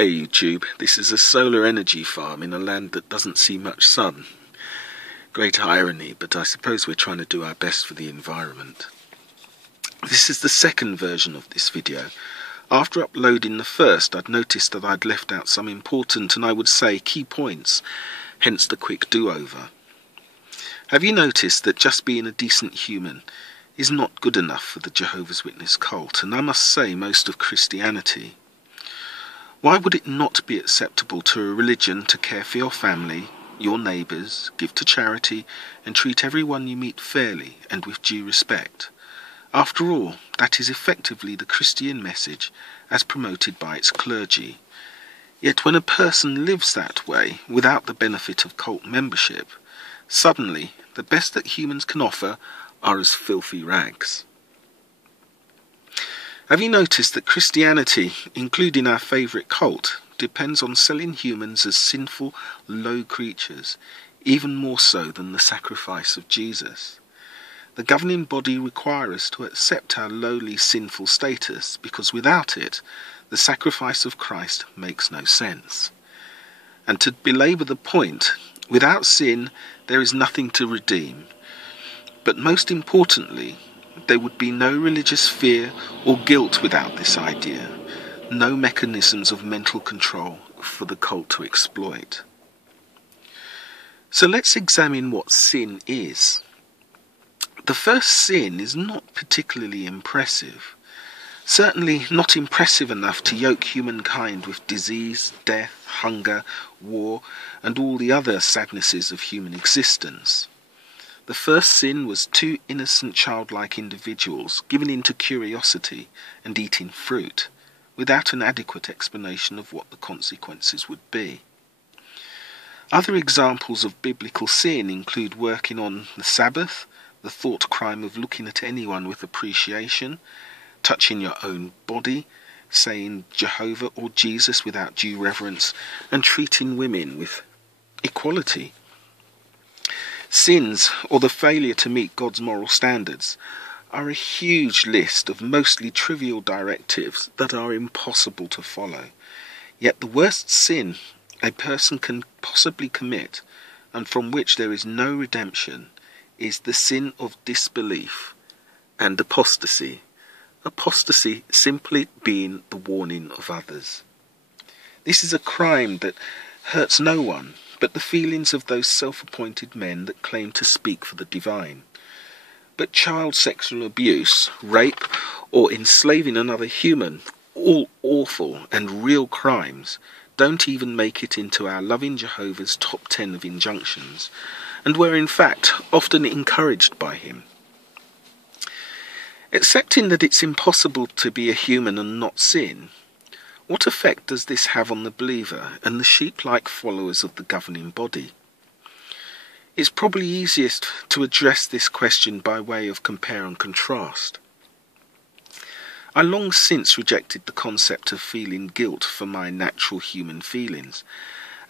Hey YouTube, this is a solar energy farm in a land that doesn't see much sun. Great irony, but I suppose we're trying to do our best for the environment. This is the second version of this video. After uploading the first, I'd noticed that I'd left out some important and I would say key points, hence the quick do-over. Have you noticed that just being a decent human is not good enough for the Jehovah's Witness cult, and I must say most of Christianity? Why would it not be acceptable to a religion to care for your family, your neighbours, give to charity, and treat everyone you meet fairly and with due respect? After all, that is effectively the Christian message as promoted by its clergy. Yet when a person lives that way without the benefit of cult membership, suddenly the best that humans can offer are as filthy rags. Have you noticed that Christianity, including our favourite cult, depends on selling humans as sinful, low creatures, even more so than the sacrifice of Jesus? The governing body require us to accept our lowly, sinful status, because without it, the sacrifice of Christ makes no sense. And to belabour the point, without sin, there is nothing to redeem. But most importantly, there would be no religious fear or guilt without this idea, no mechanisms of mental control for the cult to exploit. So let's examine what sin is. The first sin is not particularly impressive. Certainly not impressive enough to yoke humankind with disease, death, hunger, war, and all the other sadnesses of human existence. The first sin was two innocent childlike individuals given into curiosity and eating fruit, without an adequate explanation of what the consequences would be. Other examples of biblical sin include working on the Sabbath, the thought crime of looking at anyone with appreciation, touching your own body, saying Jehovah or Jesus without due reverence, and treating women with equality. Sins, or the failure to meet God's moral standards, are a huge list of mostly trivial directives that are impossible to follow. Yet the worst sin a person can possibly commit, and from which there is no redemption, is the sin of disbelief and apostasy. Apostasy simply being the warning of others. This is a crime that hurts no one but the feelings of those self-appointed men that claim to speak for the divine. But child sexual abuse, rape, or enslaving another human, all awful and real crimes, don't even make it into our loving Jehovah's top 10 of injunctions, and were in fact often encouraged by him. Accepting that it's impossible to be a human and not sin, what effect does this have on the believer and the sheep-like followers of the governing body? It's probably easiest to address this question by way of compare and contrast. I long since rejected the concept of feeling guilt for my natural human feelings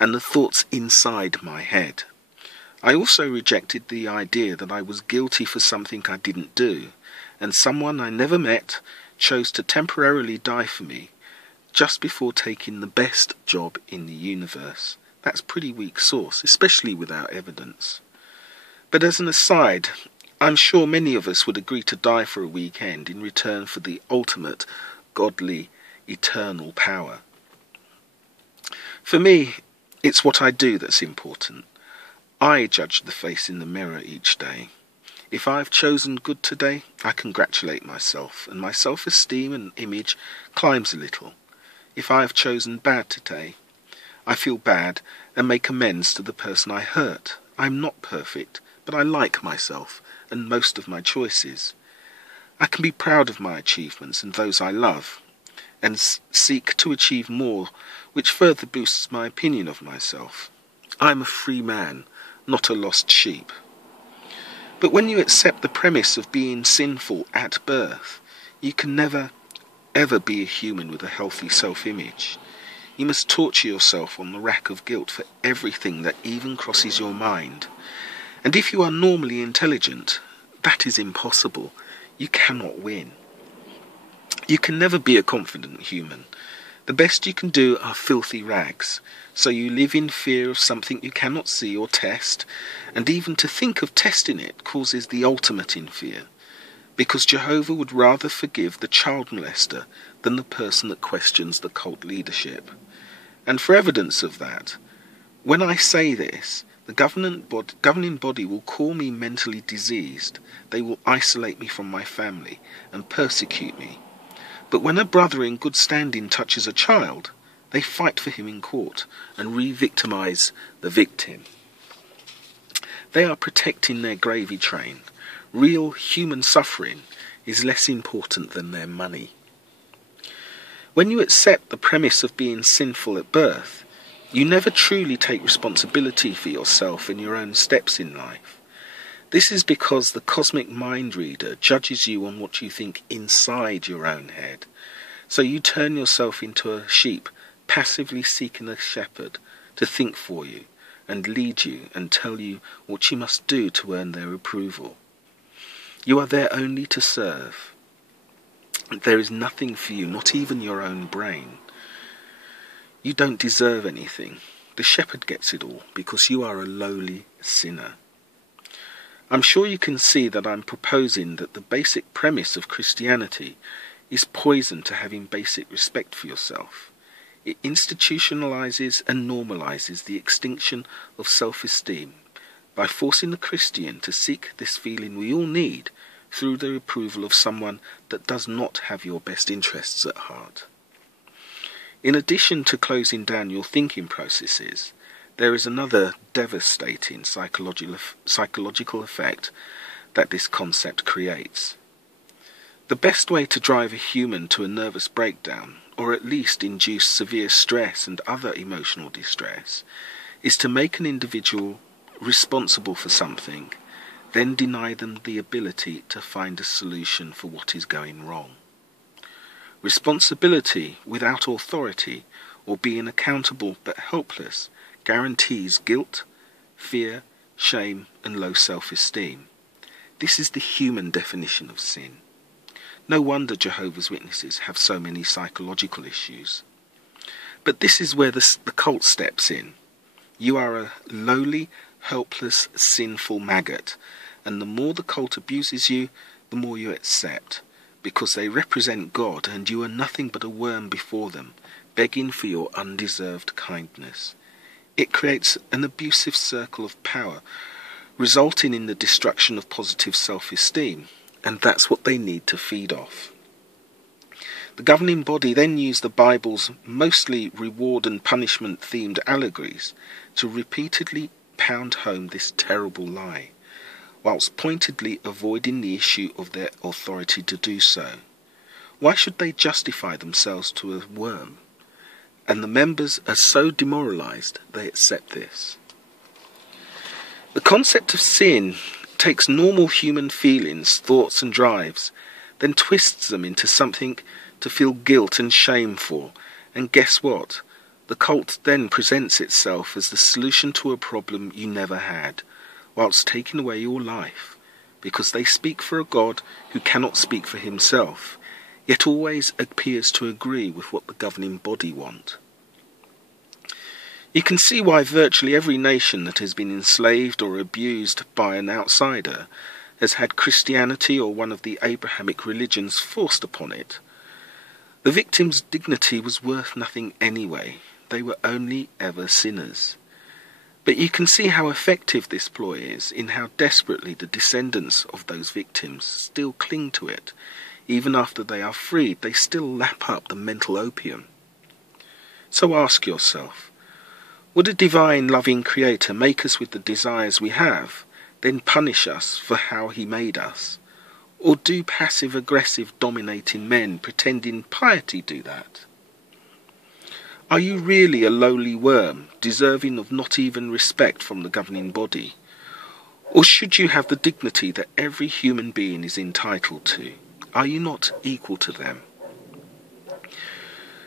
and the thoughts inside my head. I also rejected the idea that I was guilty for something I didn't do, and someone I never met chose to temporarily die for me just before taking the best job in the universe. That's pretty weak sauce, especially without evidence. But as an aside, I'm sure many of us would agree to die for a weekend in return for the ultimate, godly, eternal power. For me, it's what I do that's important. I judge the face in the mirror each day. If I've chosen good today, I congratulate myself, and my self-esteem and image climbs a little. If I have chosen bad today, I feel bad and make amends to the person I hurt. I'm not perfect, but I like myself and most of my choices. I can be proud of my achievements and those I love, and seek to achieve more, which further boosts my opinion of myself. I'm a free man, not a lost sheep. But when you accept the premise of being sinful at birth, you can never ever be a human with a healthy self-image. You must torture yourself on the rack of guilt for everything that even crosses your mind. And if you are normally intelligent, that is impossible. You cannot win. You can never be a confident human. The best you can do are filthy rags, so you live in fear of something you cannot see or test, and even to think of testing it causes the ultimate in fear, because Jehovah would rather forgive the child molester than the person that questions the cult leadership. And for evidence of that, when I say this, the governing body will call me mentally diseased. They will isolate me from my family and persecute me. But when a brother in good standing touches a child, they fight for him in court and re-victimize the victim. They are protecting their gravy train. Real human suffering is less important than their money. When you accept the premise of being sinful at birth, you never truly take responsibility for yourself and your own steps in life. This is because the cosmic mind reader judges you on what you think inside your own head. So you turn yourself into a sheep, passively seeking a shepherd to think for you and lead you and tell you what you must do to earn their approval. You are there only to serve. There is nothing for you, not even your own brain. You don't deserve anything. The shepherd gets it all because you are a lowly sinner. I'm sure you can see that I'm proposing that the basic premise of Christianity is poison to having basic respect for yourself. It institutionalizes and normalizes the extinction of self-esteem by forcing the Christian to seek this feeling we all need through the approval of someone that does not have your best interests at heart. In addition to closing down your thinking processes, there is another devastating psychological effect that this concept creates. The best way to drive a human to a nervous breakdown, or at least induce severe stress and other emotional distress, is to make an individual responsible for something, then deny them the ability to find a solution for what is going wrong. Responsibility without authority, or being accountable but helpless, guarantees guilt, fear, shame, and low self-esteem. This is the human definition of sin. No wonder Jehovah's Witnesses have so many psychological issues. But this is where the cult steps in. You are a lowly, helpless, sinful maggot, and the more the cult abuses you, the more you accept, because they represent God and you are nothing but a worm before them, begging for your undeserved kindness. It creates an abusive circle of power, resulting in the destruction of positive self-esteem, and that's what they need to feed off. The governing body then use the Bible's mostly reward and punishment themed allegories to repeatedly pound home this terrible lie, whilst pointedly avoiding the issue of their authority to do so. Why should they justify themselves to a worm? And the members are so demoralized they accept this. The concept of sin takes normal human feelings, thoughts and drives, then twists them into something to feel guilt and shame for. And guess what? The cult then presents itself as the solution to a problem you never had, whilst taking away your life, because they speak for a God who cannot speak for himself, yet always appears to agree with what the governing body want. You can see why virtually every nation that has been enslaved or abused by an outsider has had Christianity or one of the Abrahamic religions forced upon it. The victim's dignity was worth nothing anyway. They were only ever sinners. But you can see how effective this ploy is in how desperately the descendants of those victims still cling to it. Even after they are freed, they still lap up the mental opium. So ask yourself, would a divine, loving Creator make us with the desires we have, then punish us for how he made us? Or do passive-aggressive, dominating men pretending piety do that? Are you really a lowly worm, deserving of not even respect from the governing body? Or should you have the dignity that every human being is entitled to? Are you not equal to them?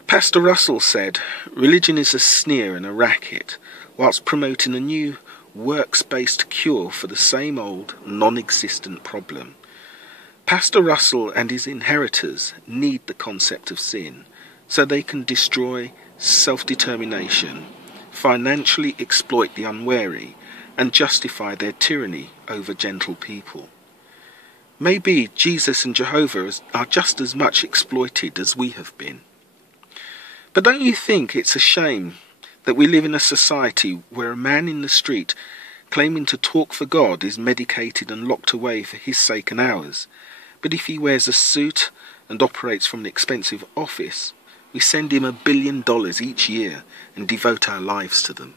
Pastor Russell said, religion is a sneer and a racket, whilst promoting a new, works-based cure for the same old, non-existent problem. Pastor Russell and his inheritors need the concept of sin, so they can destroy self-determination, financially exploit the unwary, and justify their tyranny over gentle people. Maybe Jesus and Jehovah are just as much exploited as we have been. But don't you think it's a shame that we live in a society where a man in the street claiming to talk for God is medicated and locked away for his sake and ours, but if he wears a suit and operates from an expensive office, we send him $1 billion each year and devote our lives to them?